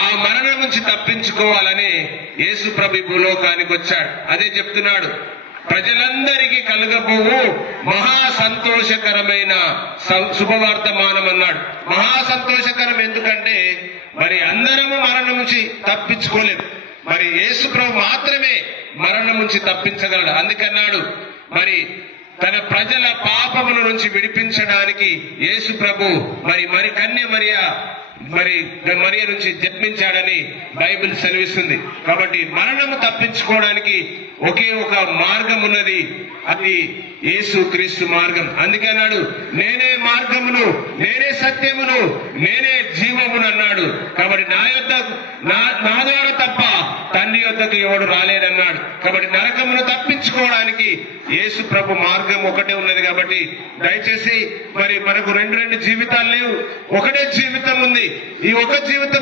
ఆ మరణం నుంచి తప్పించుకోవాలని యేసు ప్రభు భూలోకానికి వచ్చాడు. అదే చెప్తున్నాడు, ప్రజలందరికీ కలుగబోవు మహా సంతోషకరమైన శుభవర్తమానం అన్నాడు. మహా సంతోషకరం ఎందుకంటే మరి అందరము మరణం నుంచి తప్పించుకోలేదు, మరి యేసు ప్రభు మాత్రమే మరణం నుంచి తప్పించగలడు. అందుకన్నాడు, మరి తన ప్రజల పాపముల నుంచి విడిపించడానికి యేసు ప్రభు మరి కన్య మరియ నుంచి జన్మించాడని బైబిల్ సెలవిస్తుంది. కాబట్టి మరణము తప్పించుకోవడానికి ఒకే ఒక మార్గం ఉన్నది, అది యేసు క్రీస్తు మార్గం. అందుకే అన్నాడు, నేనే మార్గమును, నేనే సత్యమును, నేనే జీవమును అన్నాడు. కాబట్టి నా ద్వారా తప్ప తండ్రి యొద్దకు ఎవడు రాలేదన్నాడు. కాబట్టి నరకమును తప్పించుకోవడానికి యేసు ప్రభు మార్గం ఒకటే ఉన్నది. కాబట్టి దయచేసి మరి మనకు రెండు జీవితాలు లేవు, ఒకటే జీవితం ఉంది. ఈ ఒక జీవితం